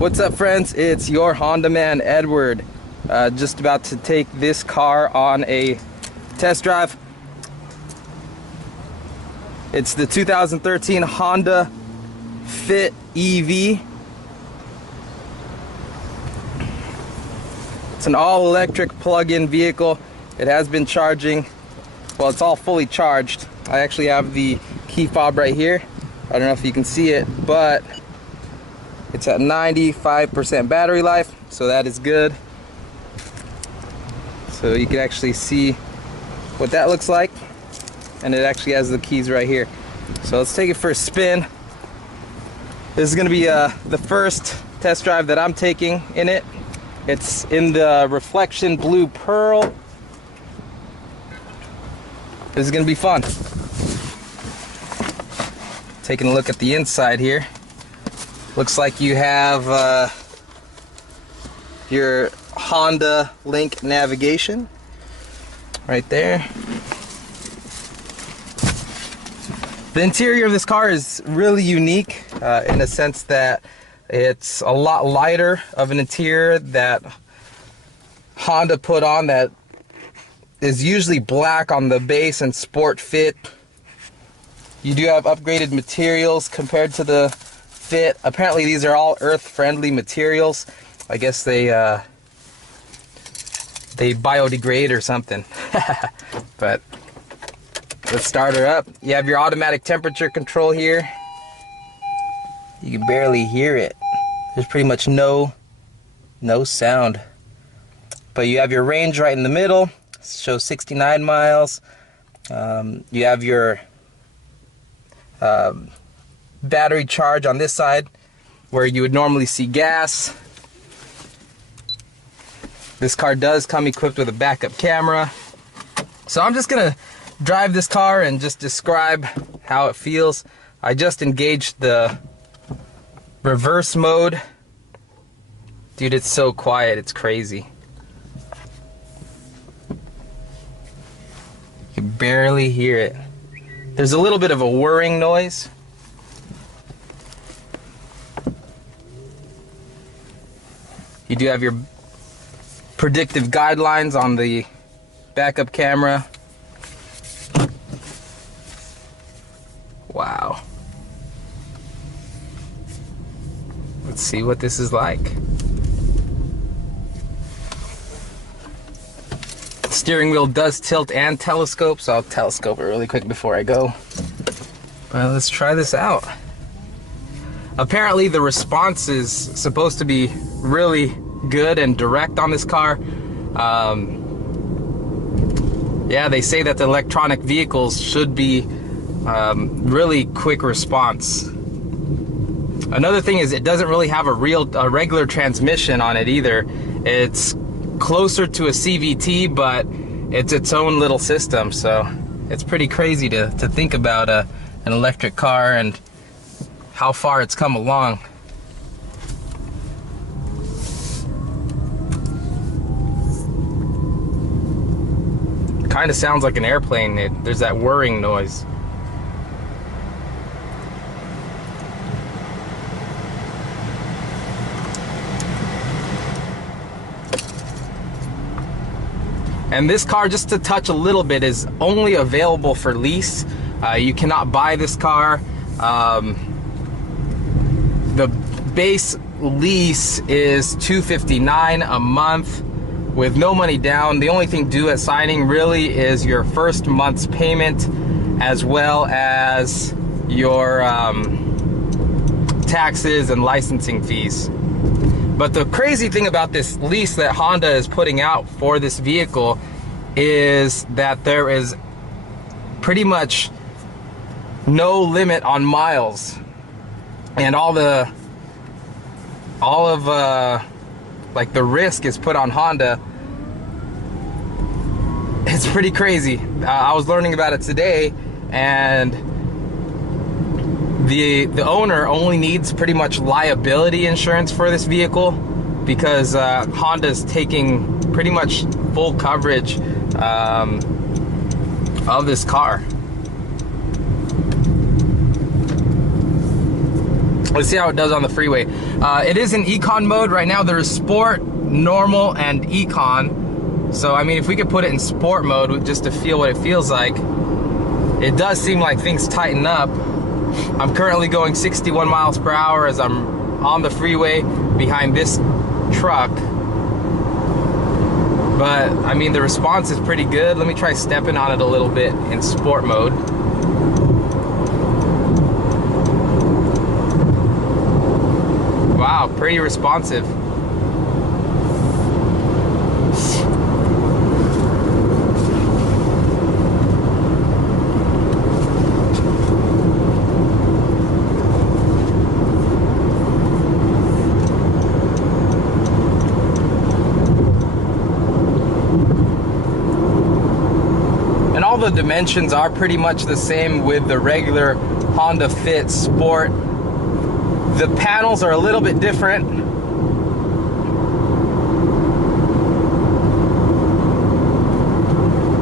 What's up, friends? It's your Honda man, Edward. Just about to take this car on a test drive. It's the 2013 Honda Fit EV. It's an all-electric plug-in vehicle. It has been charging. Well, it's all fully charged. I actually have the key fob right here. I don't know if you can see it, but it's at 95% battery life, so that is good. So you can actually see what that looks like, and it actually has the keys right here. So let's take it for a spin. This is going to be the first test drive that I'm taking in it. It's in the Reflection Blue Pearl. This is going to be fun. Taking a look at the inside here. Looks like you have your Honda Link navigation right there. The interior of this car is really unique in a sense that it's a lot lighter of an interior that Honda put on that is usually black on the base and sport fit. You do have upgraded materials compared to the Fit. Apparently these are all earth-friendly materials. I guess they biodegrade or something. But let's start her up. You have your automatic temperature control here. You can barely hear it. There's pretty much no sound. But you have your range right in the middle. It shows 69 miles. You have your battery charge on this side where you would normally see gas. This car does come equipped with a backup camera. So I'm just gonna drive this car and just describe how it feels. I just engaged the reverse mode. Dude, it's so quiet, it's crazy. You can barely hear it. There's a little bit of a whirring noise. You do have your predictive guidelines on the backup camera. Wow. Let's see what this is like. The steering wheel does tilt and telescope, so I'll telescope it really quick before I go. Well, let's try this out. Apparently the response is supposed to be really good and direct on this car. Yeah, they say that the electronic vehicles should be really quick response. Another thing is it doesn't really have a regular transmission on it either. It's closer to a CVT, but it's its own little system, so it's pretty crazy to think about an electric car and how far it's come along. Kind of sounds like an airplane. There's that whirring noise. And this car, just to touch a little bit, is only available for lease. You cannot buy this car. The base lease is $259 a month with no money down. The only thing due at signing really is your first month's payment, as well as your taxes and licensing fees. But the crazy thing about this lease that Honda is putting out for this vehicle is that there is pretty much no limit on miles, and all of like the risk is put on Honda. It's pretty crazy. I was learning about it today, and the owner only needs pretty much liability insurance for this vehicle, because Honda's taking pretty much full coverage of this car. Let's see how it does on the freeway. It is in econ mode right now. There is sport, normal, and econ. So I mean, if we could put it in sport mode just to feel what it feels like, it does seem like things tighten up. I'm currently going 61 miles per hour as I'm on the freeway behind this truck. But I mean, the response is pretty good. Let me try stepping on it a little bit in sport mode. Wow, pretty responsive. And all the dimensions are pretty much the same with the regular Honda Fit Sport. The panels are a little bit different.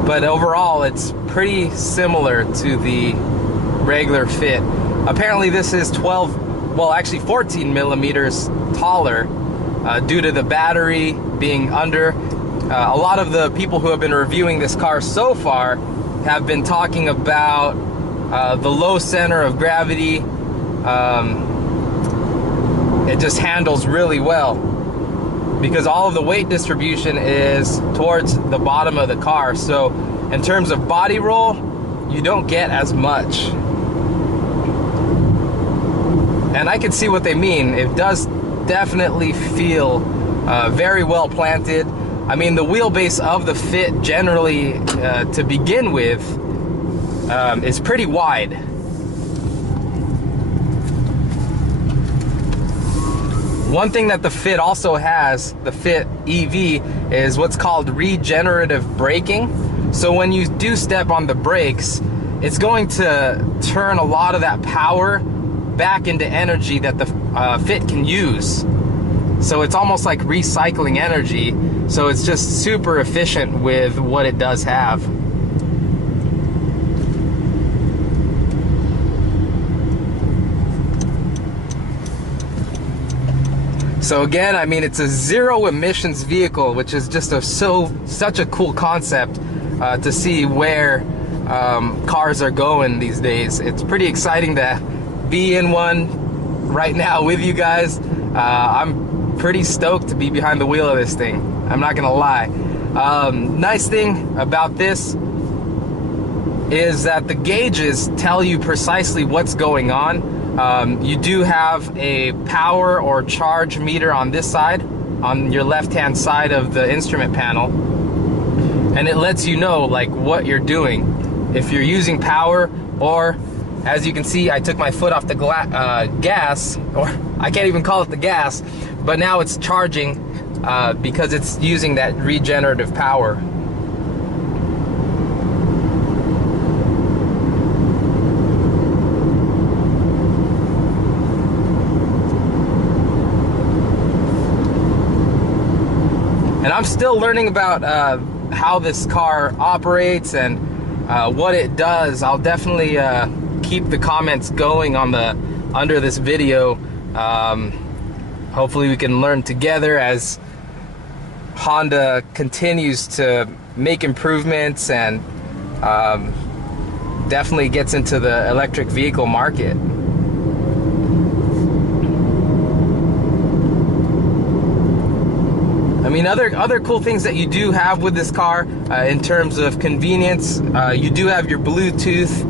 But overall, it's pretty similar to the regular Fit. Apparently this is 14 millimeters taller due to the battery being under. A lot of the people who have been reviewing this car so far have been talking about the low center of gravity. It just handles really well because all of the weight distribution is towards the bottom of the car. So in terms of body roll, you don't get as much. And I can see what they mean. It does definitely feel very well planted. I mean, the wheelbase of the Fit generally, to begin with, is pretty wide. One thing that the Fit also has, the Fit EV, is what's called regenerative braking. So when you do step on the brakes, it's going to turn a lot of that power back into energy that the Fit can use. So it's almost like recycling energy. So it's just super efficient with what it does have. So again, I mean, it's a zero emissions vehicle, which is just such a cool concept to see where cars are going these days. It's pretty exciting to be in one right now with you guys. I'm pretty stoked to be behind the wheel of this thing. I'm not gonna lie. Nice thing about this is that the gauges tell you precisely what's going on. You do have a power or charge meter on this side, on your left-hand side of the instrument panel, and it lets you know like what you're doing. If you're using power, or as you can see, I took my foot off the gas, or I can't even call it the gas, but now it's charging because it's using that regenerative power. And I'm still learning about how this car operates and what it does. I'll definitely keep the comments going on under this video. Hopefully we can learn together as Honda continues to make improvements and definitely gets into the electric vehicle market. I mean, other cool things that you do have with this car in terms of convenience, you do have your Bluetooth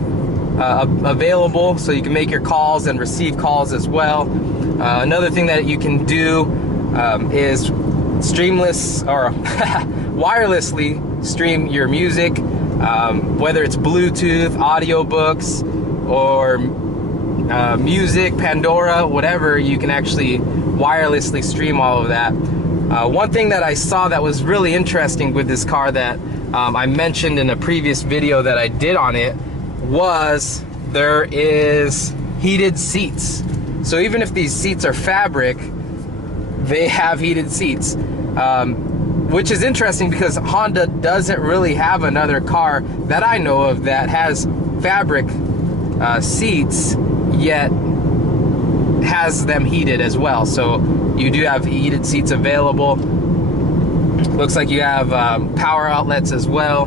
available, so you can make your calls and receive calls as well. Another thing that you can do is wirelessly stream your music, whether it's Bluetooth, audiobooks, or music, Pandora, whatever. You can actually wirelessly stream all of that. One thing that I saw that was really interesting with this car that I mentioned in a previous video that I did on it was there is heated seats. So even if these seats are fabric, they have heated seats, which is interesting because Honda doesn't really have another car that I know of that has fabric seats, yet has them heated as well, so you do have heated seats available. Looks like you have power outlets as well.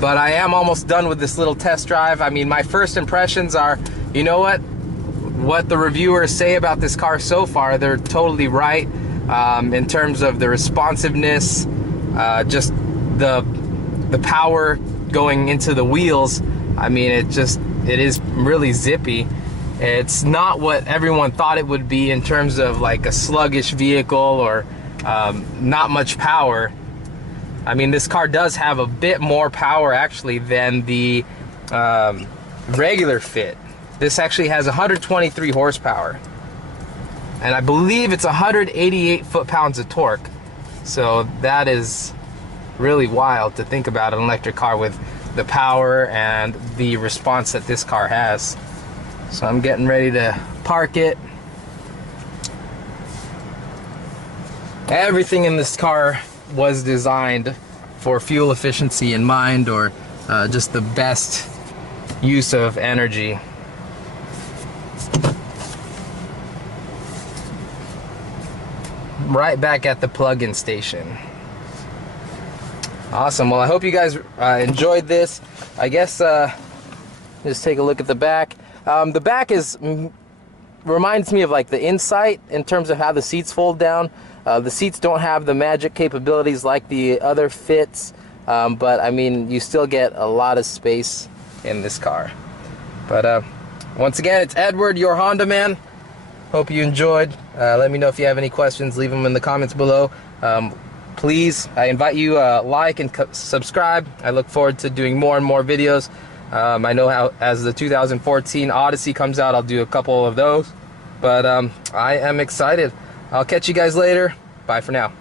But I am almost done with this little test drive. I mean, my first impressions are, you know what the reviewers say about this car so far, they're totally right. In terms of the responsiveness, just the power going into the wheels. I mean, it is really zippy. It's not what everyone thought it would be in terms of like a sluggish vehicle or not much power. I mean, this car does have a bit more power actually than the regular Fit. This actually has 123 horsepower. And I believe it's 188 foot-pounds of torque. So that is really wild to think about an electric car with the power and the response that this car has. So I'm getting ready to park it. Everything in this car was designed for fuel efficiency in mind, or just the best use of energy. Right back at the plug-in station. Awesome. Well, I hope you guys enjoyed this. I guess just take a look at the back. The back reminds me of like the Insight in terms of how the seats fold down. The seats don't have the magic capabilities like the other Fits, but I mean, you still get a lot of space in this car. But once again, it's Edward, your Honda man. Hope you enjoyed. Let me know if you have any questions. Leave them in the comments below. Please, I invite you like and subscribe. I look forward to doing more and more videos. I know how as the 2014 Odyssey comes out, I'll do a couple of those. But I am excited. I'll catch you guys later. Bye for now.